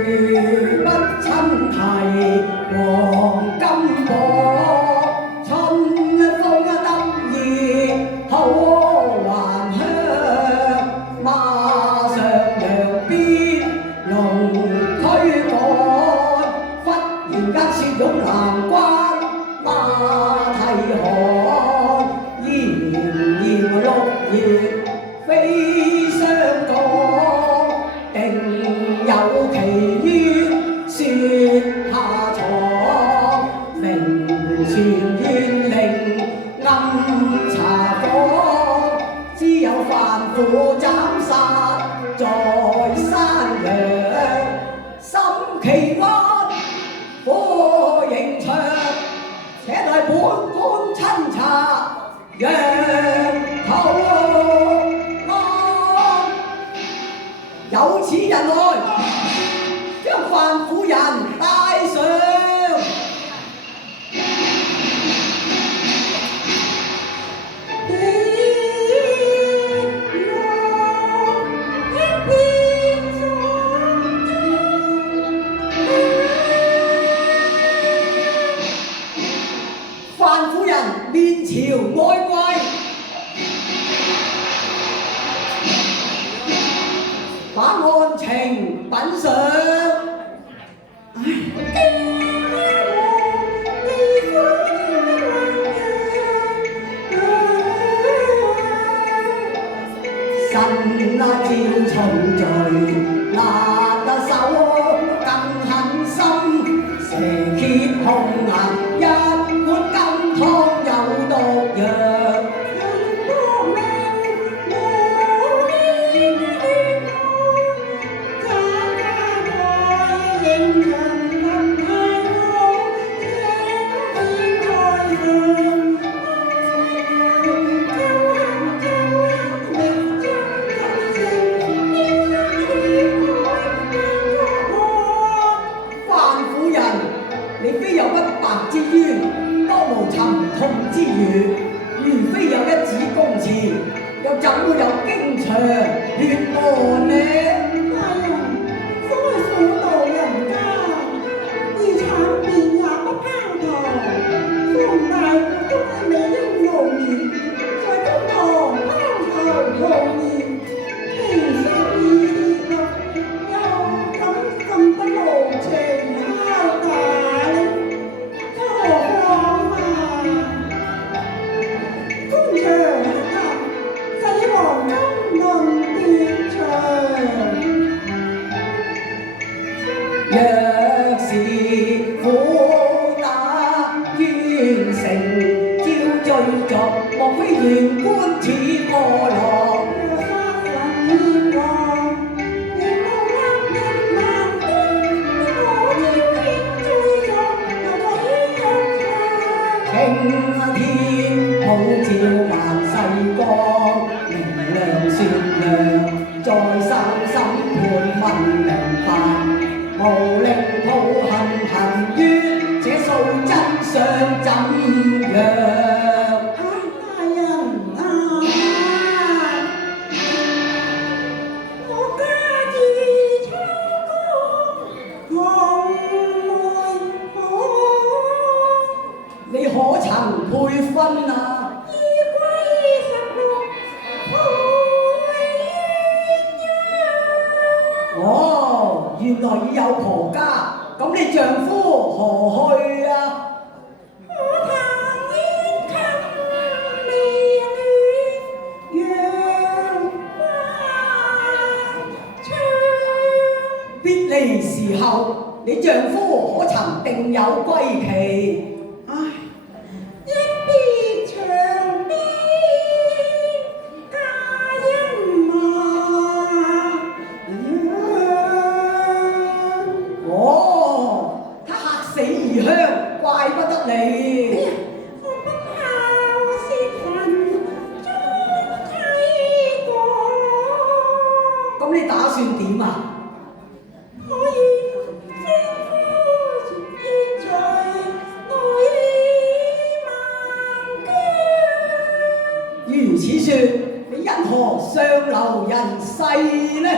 不親提黃金貨，春風得意好還鄉，馬上揚鞭龍驅趕，忽然間雪湧南關馬蹄寒，依然6月飛霜降，定有奇於雪下藏，名傳縣令暗查訪，知有犯婦斬殺在山陽，心奇灣火刑場，且待本官親查揚頭案。有此人來，將犯婦人帶上。范夫人面朝外跪，把案情稟上。神啊，照重罪，拿得手更狠心，蛇蝎紅顏一碗金湯有毒藥。你非有不白之冤，多無沉痛之餘，如非有一紙公詞，又怎會有經長血案呢？大人，所謂婦道人家，義產便也不拋頭，奉大都係美英無言，在公堂拋頭無言，其心意烈又怎禁得無情敲打？若是苦打冤成，招追逐，莫非縣官似餓狼？青天普照萬世光，明亮雪亮，再生審判問明白。無令抱恨恨於這數真相怎樣？大人啊，我家自秋公紅梅花，你可曾配婚啊？衣歸16配鸳鸯。哦，原來已有婆家，咁你丈夫何去啊？我談煙襟未暖，陽花窗。別離時候，你丈夫可曾定有歸期？唉，一別長鞭家人馬。哦，他嚇死異鄉，怪不得你。我不孝是群中妻過。咁你打算點啊？可以先夫於在內萬疆。如此說，你因何上流人世呢？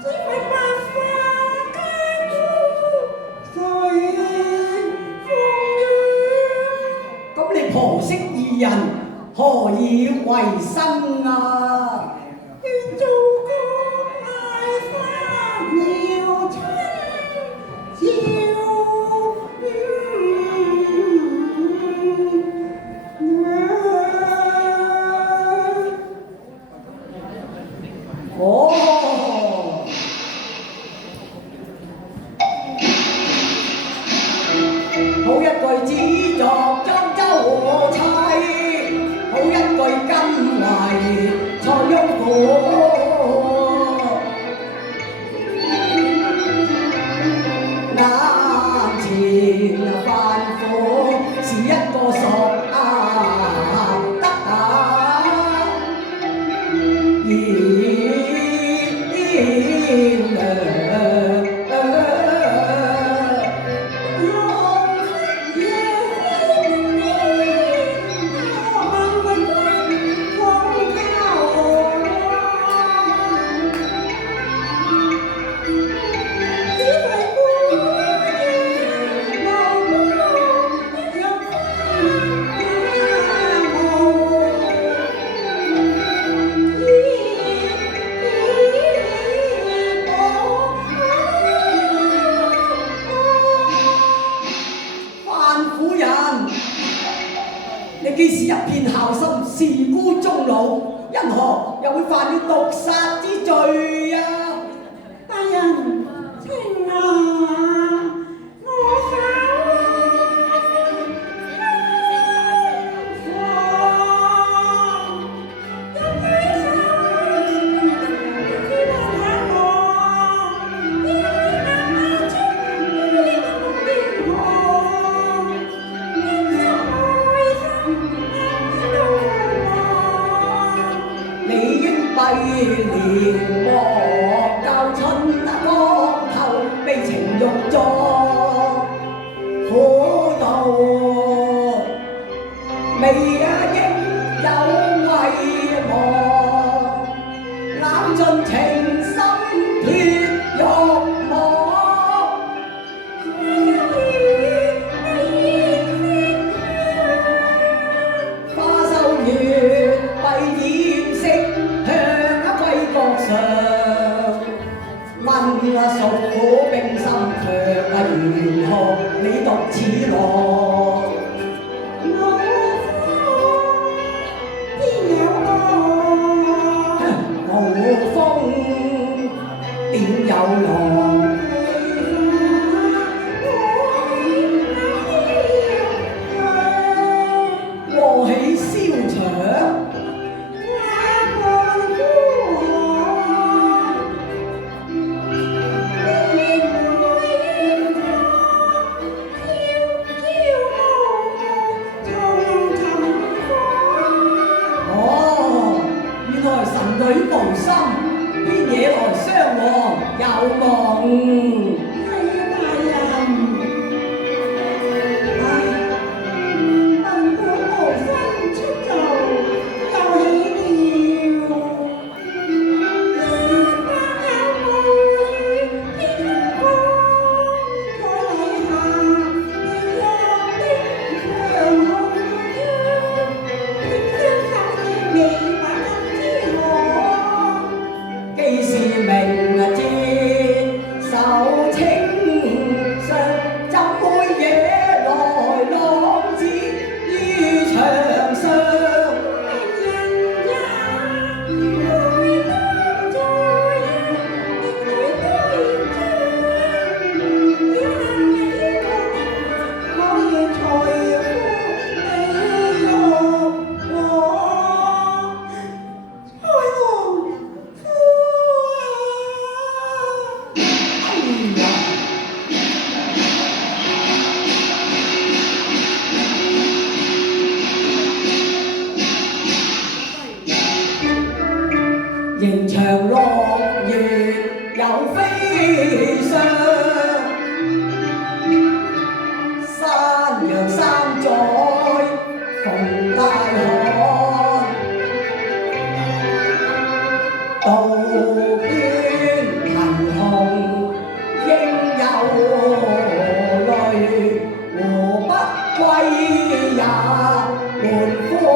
只為白髮家二人何以為生啊？願做個愛花鳥親照哦，好一句只作莊周和妻，好一句根為塞翁府。眼前飯府是一個索得你既是一片孝心，是孤終老，因何又會犯了毒殺之罪啊？大人，請啊，我連莫教春光透，悲情欲作苦道，未應有遺忘，攬盡情深脫欲望。花收月閉掩色。問屬苦冰心卻如何？你獨此樂。老夫天有無風點有浪？禍起蕭牆。神女無心，邊惹來雙王有夢？係啊，大人。文本無心出走，又起了。月光有淚，天空在禮下，遙望的長空天星手的你。既是明節受清霜，怎會惹來浪子於牆上？人也愛當作人，亦許對將，只恨你我亦財富你欲我，開王。迎長落月有飛霜，山陽三載逢大旱，道邊貧窮應有淚，胡不歸也換歡。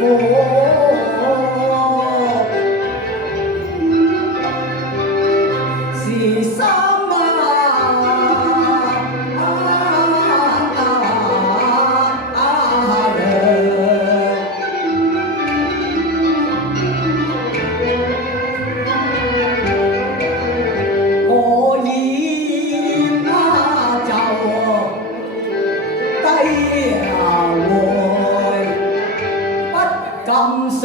是心我已就低會不敢想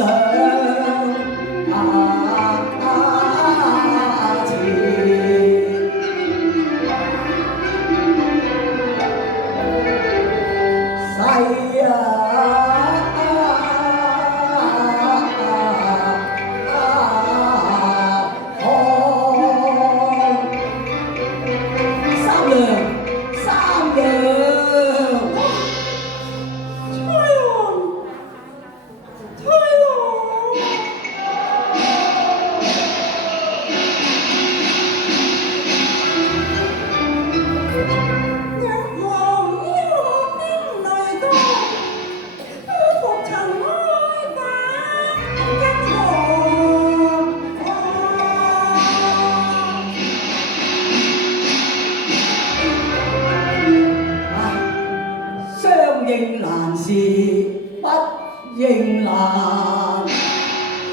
應難事不應難，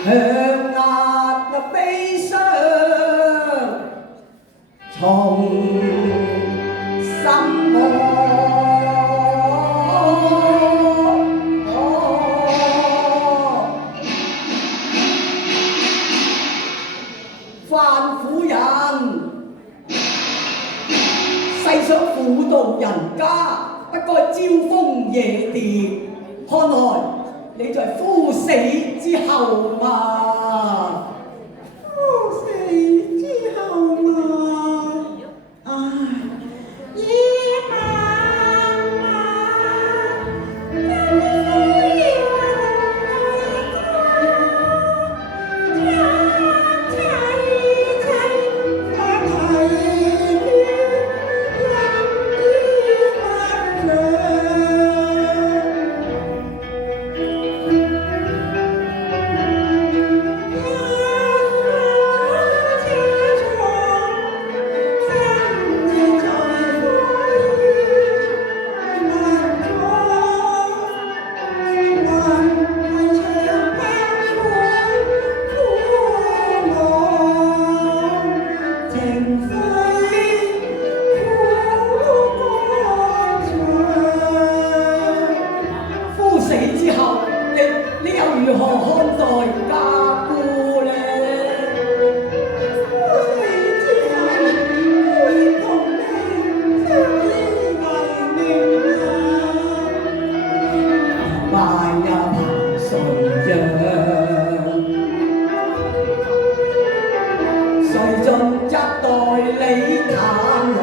強壓悲傷從心犯苦人，世上婦道人家。不該招蜂惹蝶，看來你在夫死之後嘛。夫死之後嘛，唉，夜漫漫，人非如何看待家姑呢？夫死之後，會同你相依為命啊！萬一憑誰讓？誰盡一代理坦蕩？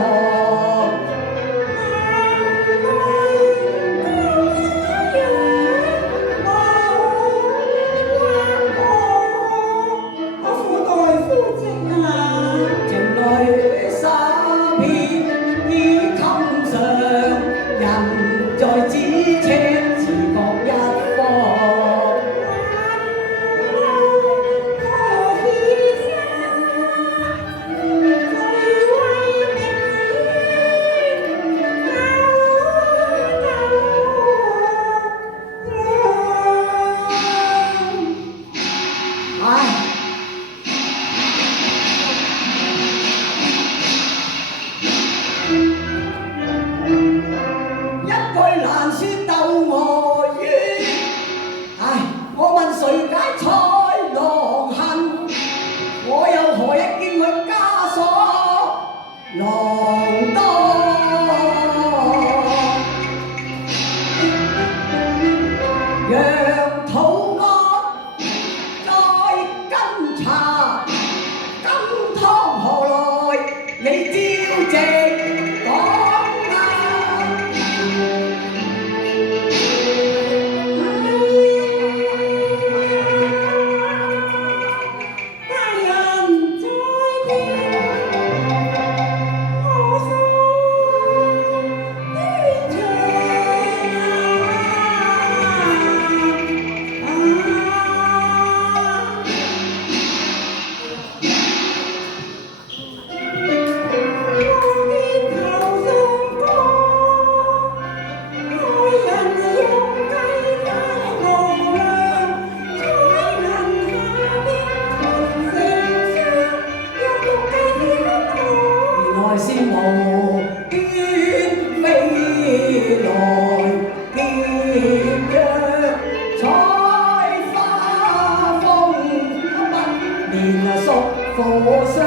火霜，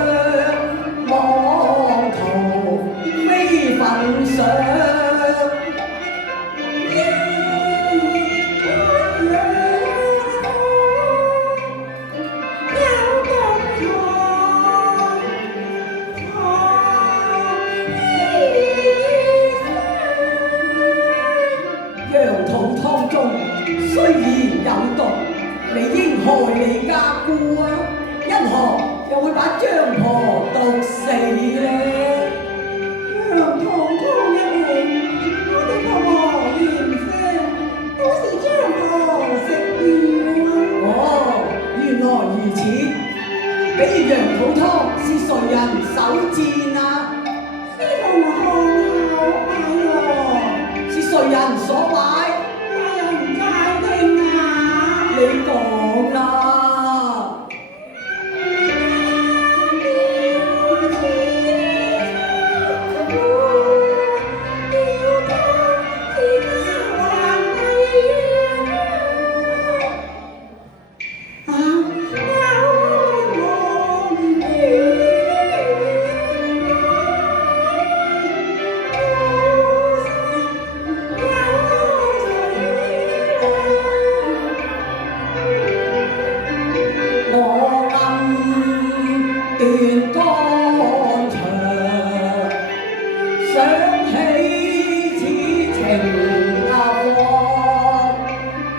妄圖非分上。羊肚湯中雖然有毒，理應害你家姑啊！因何又會把張婆毒死呢？羊肚湯一碗，我哋婆嫌腥，都是張婆食了啊！哦，原來如此。比如羊肚湯是誰人手賤啊？司徒皇后買喎，是誰人所買？大人界定啊！你講啦。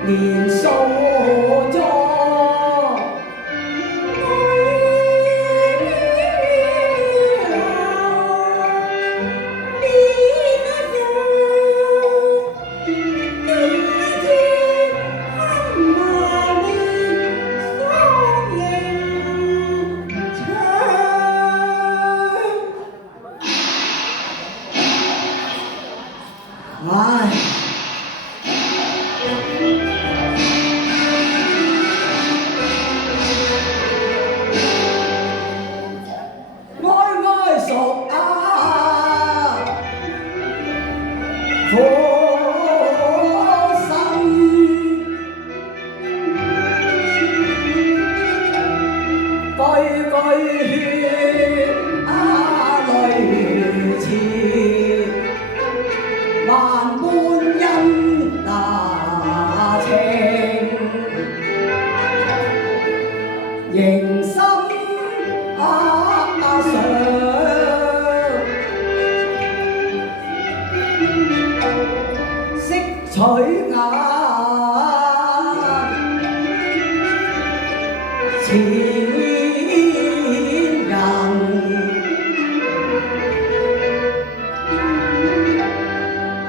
年數中，唉。熟啊，苦心，句句血淚似，萬般恩情，凝心取眼前人，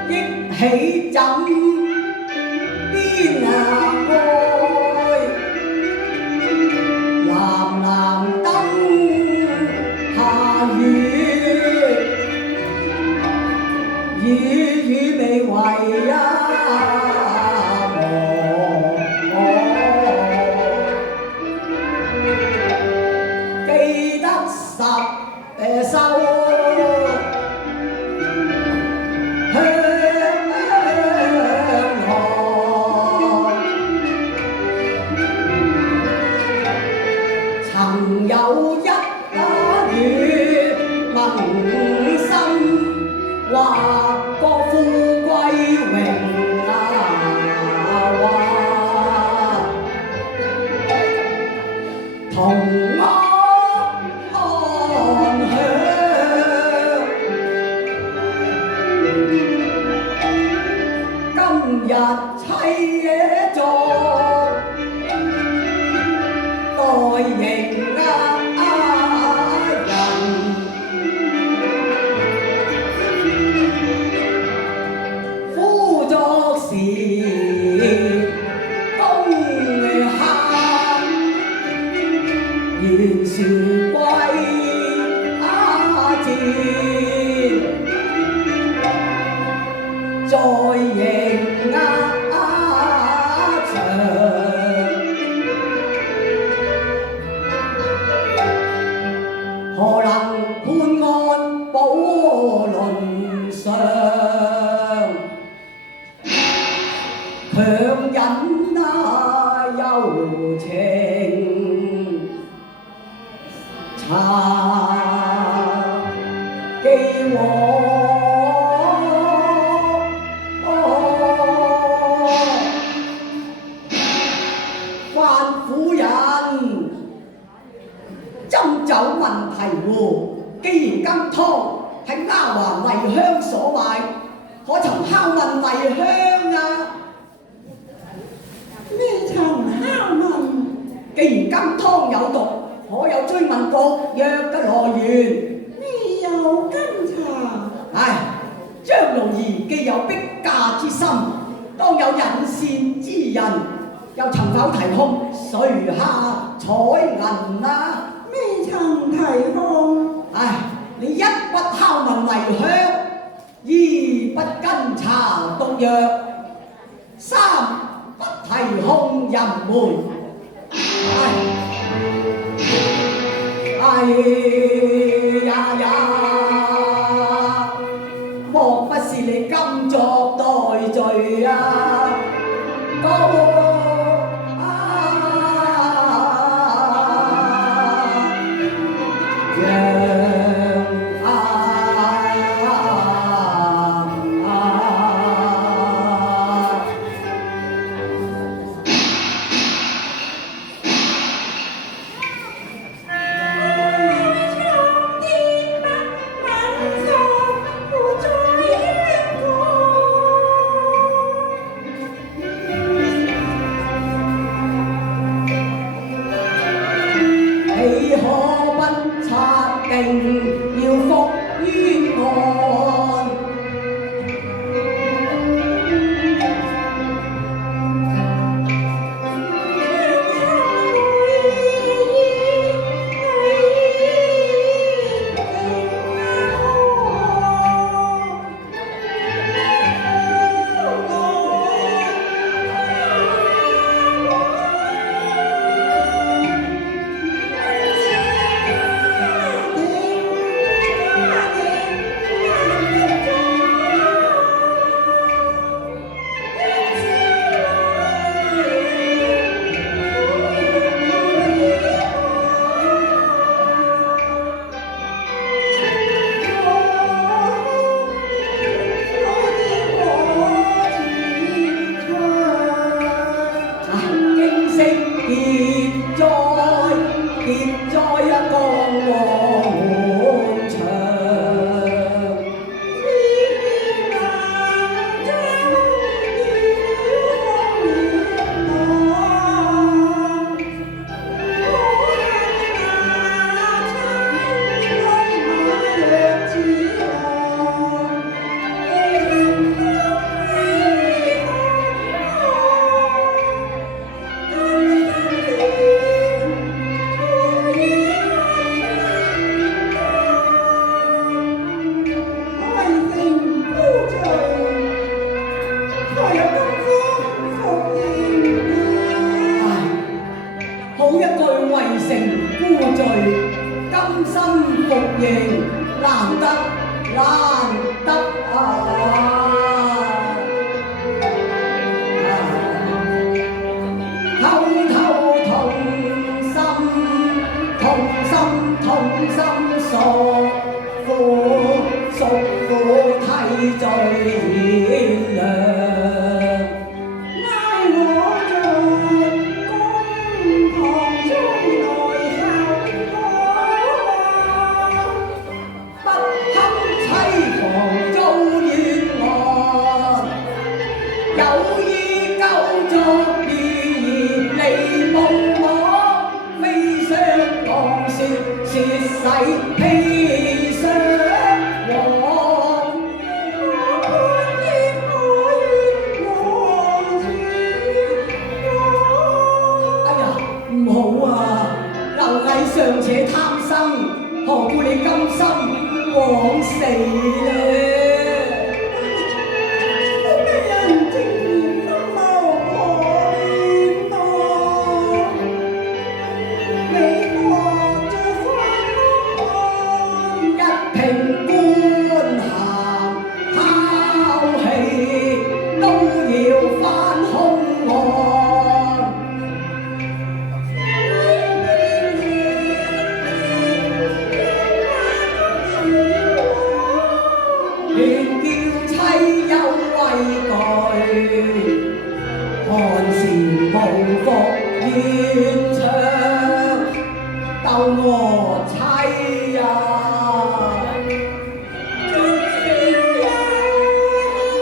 憶起枕邊愛，藍藍燈下雨，雨未為啊！記得收香囊，曾有一語萌心，話個富貴榮。同我安享，今日妻野作待迎人，夫作時公客。元殊貴賤，在迎場，何能判案保倫常，強忍柔情。范夫人，斟酒問題喎。既然羹湯係丫鬟麗香所賣，可曾敲問麗香啊？未曾敲問。既然羹湯有毒，可有追問國藥嘅來源？未有跟查。唉，張龍兒既有逼嫁之心，當有引線之人，又曾否提控誰下彩銀啊？未曾提控。唉，你一不敲問麗香，二不跟查毒藥，三不提控淫梅。哎呀呀，莫不是你今作待罪啊？你可不察定要伏於案？好一句為城孤罪，甘心服刑，難得啊！偷偷痛心索贖苦替罪獻量。有意救作義，離夢我飛霜降雪，雪洗披霜黃。哎呀，唔好啊！螻蟻尚且貪生，何故你甘心枉死呢？看時無復現場鬥我妻呀！春宵有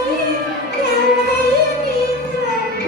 喜，又喜面相同。